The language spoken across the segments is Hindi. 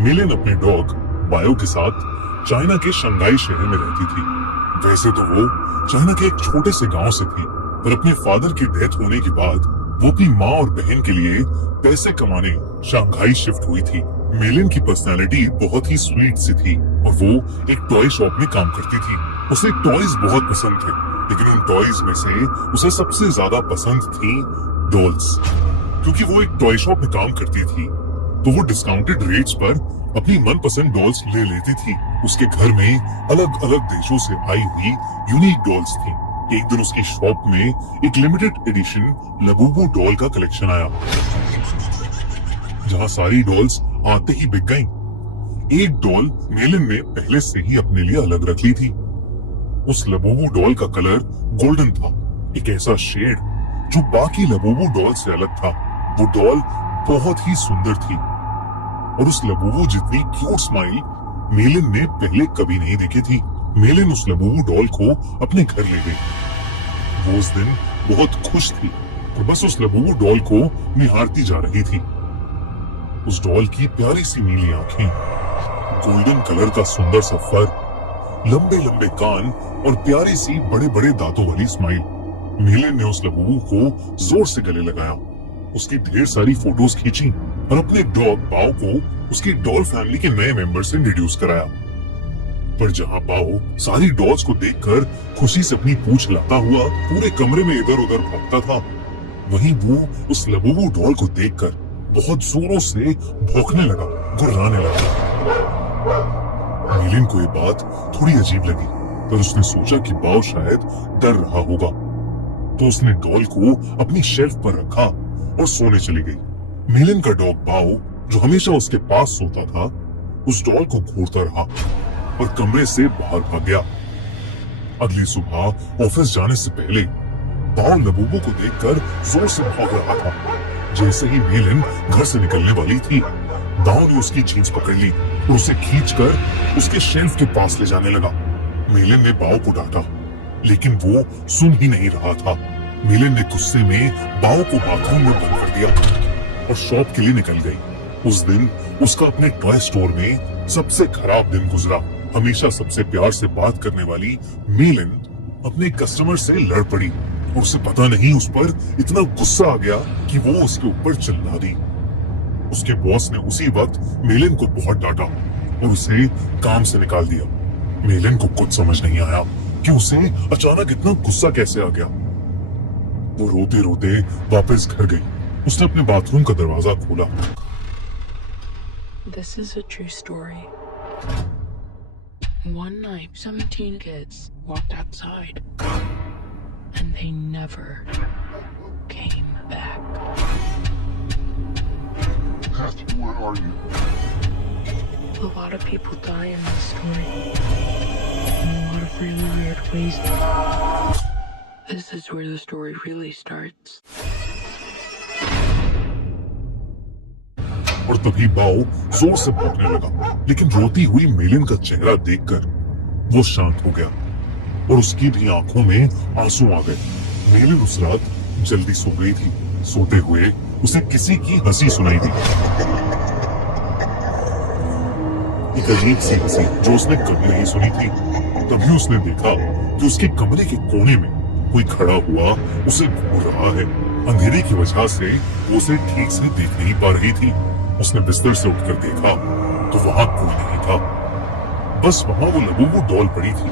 मिलिन अपने डॉग बायो के साथ चाइना के शंघाई शहर में रहती थी। वैसे तो वो चाइना के एक छोटे से गांव से थी, पर अपने फादर की डेथ होने के बाद वो अपनी माँ और बहन के लिए पैसे कमाने शंघाई शिफ्ट हुई थी। मिलिन की पर्सनालिटी बहुत ही स्वीट सी थी और वो एक टॉय शॉप में काम करती थी। उसे टॉयज बहुत पसंद थे, लेकिन उन टॉयज में से उसे सबसे ज्यादा पसंद थी डॉल्स। क्योंकि वो एक टॉय शॉप में काम करती थी, तो वो डिस्काउंटेड रेट्स पर अपनी मनपसंद डॉल्स ले लेती थी। उसके घर में अलग अलग देशों से आई हुई यूनिक डॉल्स थी। एक दिन उसकी शॉप में एक लिमिटेड एडिशन लबूबू डॉल का कलेक्शन आया, जहां सारी डॉल्स आते ही बिक गईं। एक डॉल मेलिन ने पहले से ही अपने लिए अलग रख ली थी। उस लबूबू डॉल का कलर गोल्डन था, एक ऐसा शेड जो बाकी लबूबू डॉल से अलग था। वो डॉल बहुत ही सुंदर थी और उस लबूबू जितनी क्यूट स्माइल मेलिन ने पहले कभी नहीं देखी थी। मेलिन उस लबूबू डॉल को अपने घर ले गई। वो उस दिन बहुत खुश थी और बस उस लबूबू डॉल को निहारती जा रही थी। उस डॉल की प्यारी सी नीली आंखें, गोल्डन कलर का सुंदर सा फर, लंबे लंबे कान और प्यारी सी बड़े बड़े दांतों वाली स्माइल। मेलिन ने उस लबूबू को जोर से गले लगाया, उसकी ढेर सारी फोटोज खींची और अपने डॉग बाओ को उसकी डॉल फैमिली के नए मेंबर से इंट्रोड्यूस कराया। पर जहां बाओ सारी डॉल्स को देखकर खुशी से अपनी पूंछ हिलाता हुआ पूरे कमरे में इधर उधर भागता था, वहीं वो उस लबूबू डॉल को देखकर बहुत जोरों से भौंकने लगा, गुर्राने लगा। मेलिन को ये बात थोड़ी अजीब लगी, पर उसने सोचा कि बाओ शायद डर रहा होगा, तो उसने डॉल को अपनी शेल्फ पर रखा और सोने चली गई। मेलिन का डॉग बाओ, जो हमेशा उसके पास सोता था, उस डॉल को घूरता रहा और कमरे से बाहर भाग गया। अगली सुबह ऑफिस जाने से पहले बाओ लबूबू को देखकर जोर से भाग रहा था। जैसे ही मेलिन घर से निकलने वाली थी, बाओ ने उसकी जींस पकड़ ली और उसे खींचकर उसके शेल्फ के पास ले जाने लगा। मेलिन ने बाओ को डांटा, लेकिन वो सुन ही नहीं रहा था। मेलिन ने गुस्से में बाओ को बाथरूम में बंद कर दिया और शॉप के लिए निकल गई। उस दिन उसका अपने टॉय स्टोर में सबसे खराब दिन गुजरा। हमेशा सबसे प्यार से बात करने वाली मेलिन अपने कस्टमर से लड़ पड़ी और उसे पता नहीं उस पर इतना गुस्सा आ गया कि वो उसके ऊपर चिल्ला दी। उसके बॉस ने उसी वक्त मेलिन को बहुत डांटा और उसे काम से निकाल दिया। मेलिन को कुछ समझ नहीं आया कि उसे अचानक इतना गुस्सा कैसे आ गया। वो रोते रोते वापस घर गई। उसने अपने बाथरूम का दरवाजा खोला। This is a true story. One night, 17 kids walked outside, and they never came back. Kathy, where are you? A lot of people die in this story, in a lot of really weird ways. This is where the story really starts. और तभी बाओ जोर से भौंकने लगा, लेकिन रोती हुई मेलिन का चेहरा देखकर वो शांत हो गया और उसकी भी आंखों में आंसू आ गए। मेलिन उस रात जल्दी सो गई थी। सोते हुए उसे किसी की हंसी सुनाई दी, एक अजीब सी हंसी जो उसने कभी नहीं सुनी थी। तभी उसने देखा कि उसके कमरे के कोने में कोई खड़ा हुआ उसे घूर रहा है। अंधेरे की वजह से वो उसे ठीक से देख नहीं पा रही थी। उसने बिस्तर से उठकर देखा तो वहां कोई नहीं था, बस वहां वो लबूबू डॉल पड़ी थी,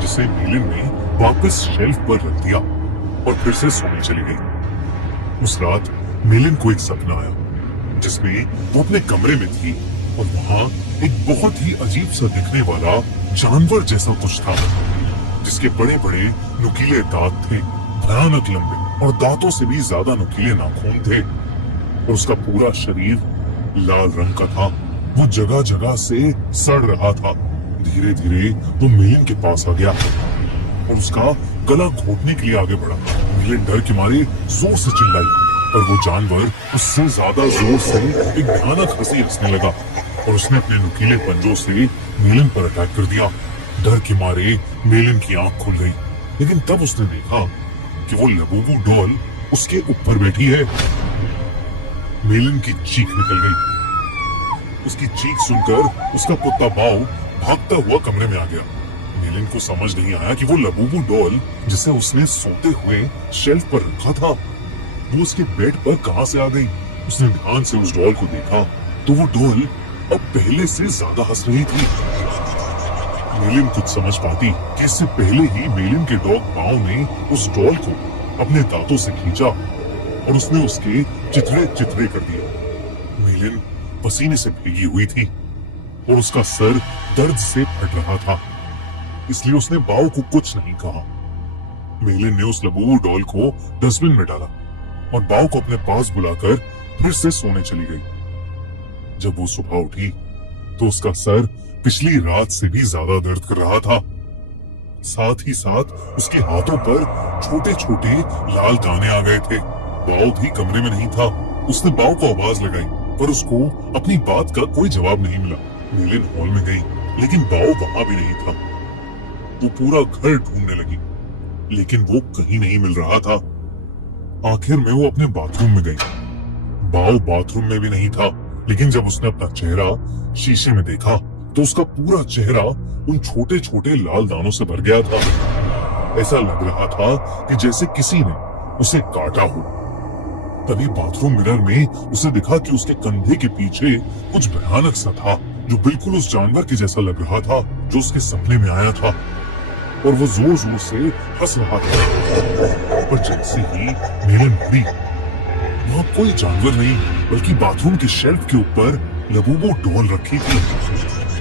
जिसे मेलिन ने वापस शेल्फ पर रख दिया और फिर से सोने चली गई। उस रात मेलिन को एक सपना आया जिसमें वो अपने कमरे में थी और वहां एक बहुत ही अजीब सा दिखने वाला जानवर जैसा कुछ था, जिसके बड़े बड़े नुकीले दांत थे, भयानक लंबे और दांतों से भी ज्यादा नुकीले नाखून थे और उसका पूरा शरीर लाल रंग का था। वो जगह जगह से सड़ रहा था। धीरे धीरे वो मेलिन के पास आ गया और उसका गला घोटने के लिए आगे बढ़ा। मेलिन डर के मारे जोर से चिल्लाई और वो जानवर उससे ज्यादा जोर से एक भयानक हंसी हंसने लगा और उसने अपने नुकीले पंजों से मेलिन पर अटैक कर दिया। डर के मारे मेलिन की आंख खुल गई, लेकिन तब उसने देखा कि वो लबूबू डॉल उसके ऊपर बैठी है। मेलिन की चीख निकल गई उसकी चीख सुनकर उसका कुत्ता बाओ भागता हुआ कमरे में आ गया। मेलिन को समझ नहीं आया कि वो लबूबू डॉल जिसे उसने सोते हुए शेल्फ पर रखा था वो उसके बेड पर कहां से आ गई। उसने ध्यान से उस डॉल को देखा तो वो डॉल अब पहले से ज्यादा हंस रही थी। मेलिन कुछ समझ पाती कि इससे पहले ही मेलिन के डॉग बाओ ने उस डॉल को अपने दांतों से खींचा और उसने उसके चिथड़े चिथड़े कर दिया। मेलिन पसीने से भीगी हुई थी और उसका सर दर्द से फट रहा था, इसलिए उसने बाओ को कुछ नहीं कहा। मेलिन ने उस लबूबू डॉल को डस्टबिन में डाला और बाओ को अपने पास बुलाकर फिर से सोने चली गई। जब वो सुबह उठी तो उसका सर पिछली रात से भी ज्यादा दर्द कर रहा था। साथ ही साथ उसके हाथों पर छोटे छोटे लाल दाने आ गए थे। बाओ भी कमरे में नहीं था। उसने बाओ को आवाज लगाई पर उसको अपनी बात का कोई जवाब नहीं मिला। मेलिन हॉल में गई लेकिन बाओ वहां भी नहीं था। वो पूरा घर ढूंढने लगी लेकिन वो कहीं नहीं मिल रहा था। आखिर में वो अपने बाथरूम में गई। बाओ बाथरूम में भी नहीं था, लेकिन जब उसने अपना चेहरा शीशे में देखा तो उसका पूरा चेहरा उन छोटे छोटे लाल दानों से भर गया था। ऐसा लग रहा था कि जैसे किसी ने उसे काटा हो। तभी बाथरूम मिरर में उसे दिखा कि उसके कंधे के पीछे कुछ भयानक सा था जो बिल्कुल उस जानवर के जैसा लग रहा था जो उसके सपने में आया था, और वो जोर जोर से हंस रहा था। पर जैसे ही मेलिन मुड़ी, वहां कोई जानवर नहीं बल्कि बाथरूम के शेल्फ के ऊपर लबूबू डॉल रखी थी।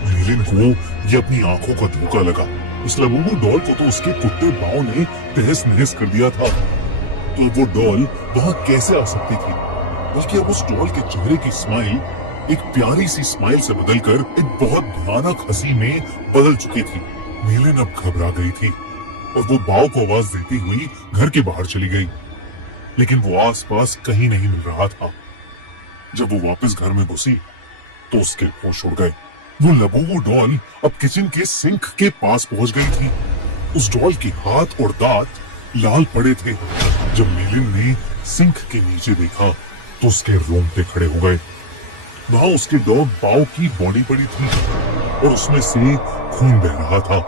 मेलिन को ये अपनी आंखों का धोखा लगा। उस लबूबू डॉल को तो उसके कुत्ते बाओ ने तहस नहस कर दिया था, तो वो डॉल वहां कैसे आ सकती थी। बल्कि अब उस डॉल के चेहरे की स्माइल एक प्यारी सी स्माइल से बदलकर एक बहुत भयानक हंसी में बदल चुकी थी। मेलिन अब घबरा गई थी और वो बाओ को आवाज देती हुई घर के बाहर चली गई, लेकिन वो आसपास कहीं नहीं मिल रहा था। जब वो वापस घर में घुसी तो उसके होश उड़ गए। वो लबूबू डॉल अब किचन के सिंक के पास पहुंच गई थी। उस डॉल के हाथ और दांत लाल पड़े थे। जब मेलिन ने सिंक के नीचे देखा तो उसके रोंगटे खड़े हो गए। वहां उसके डॉग बाओ की बॉडी पड़ी थी और उसमें से खून बह रहा था।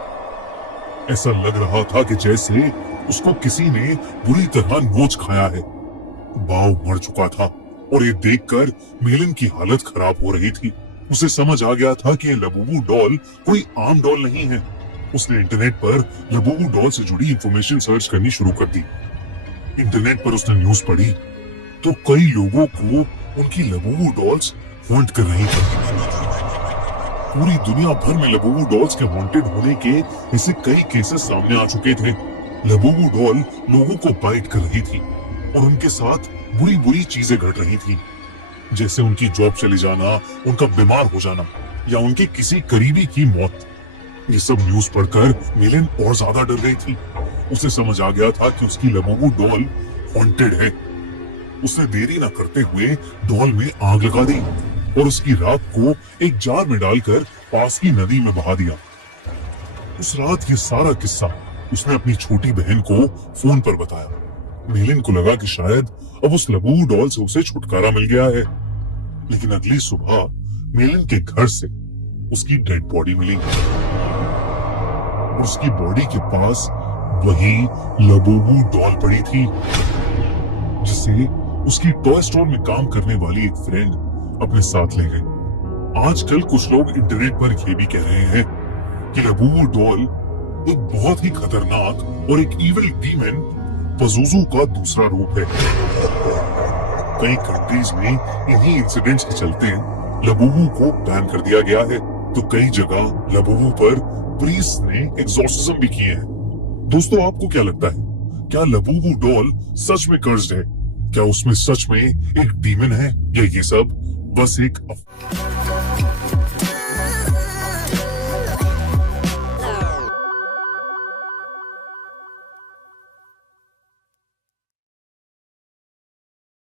ऐसा लग रहा था कि जैसे उसको किसी ने बुरी तरह नोच खाया है। बाओ मर चुका था और ये देखकर मेलिन की हालत खराब हो रही थी। उसे समझ आ गया था कि ये लबूबू डॉल कोई आम डॉल नहीं है। उसने इंटरनेट पर लबूबू डॉल से जुड़ी इंफॉर्मेशन सर्च करनी शुरू कर दी। इंटरनेट पर उसने न्यूज पढ़ी तो कई लोगों को उनकी लबूबू डॉल्स हॉन्ट कर रही थी। पूरी दुनिया भर में लबूबू डॉल्स के हॉन्टेड होने के ऐसे कई केसेस सामने आ चुके थे। लबूबू डॉल लोगों को बाइट कर रही थी और उनके साथ बुरी बुरी चीजें घट रही थी, जैसे उनकी जॉब चले जाना, उनका बीमार हो जाना या उनके किसी करीबी की मौत। ये सब न्यूज पढ़कर मेलिन और ज्यादा डर गई थी। उसे समझ आ गया था कि उसकी लबूबू डॉल हॉन्टेड है। उसने देरी न करते हुए डॉल में आग लगा दी और उसकी राख को एक जार में डालकर पास की नदी में बहा दिया। उस रात ये सारा किस्सा उसने अपनी छोटी बहन को फोन पर बताया। मेलिन को लगा कि शायद अब उस लबूबू डॉल से उसे छुटकारा मिल गया है, लेकिन अगली सुबह मेलिन के घर से उसकी डेड बॉडी मिली और उसकी बॉडी के पास वही लबूबू डॉल पड़ी थी, जिसे उसकी टॉय स्टोर में काम करने वाली एक फ्रेंड अपने साथ ले गई। आजकल कुछ लोग इंटरनेट पर ये भी कह रहे हैं कि लबूबू डॉल एक बहुत ही खतरनाक और एक इविल डीमन पज़ुज़ू का दूसरा रूप है। कई कंट्रीज में इन्हीं इंसिडेंट्स के चलते लबूबू को बैन कर दिया गया है, तो कई जगह लबूबू पर प्रीस्ट ने एक्सॉर्सिज्म भी किए हैं। दोस्तों, आपको क्या लगता है, क्या लबूबू डॉल सच में कर्स्ड है? क्या उसमें सच में एक डीमन है या ये सब बस एक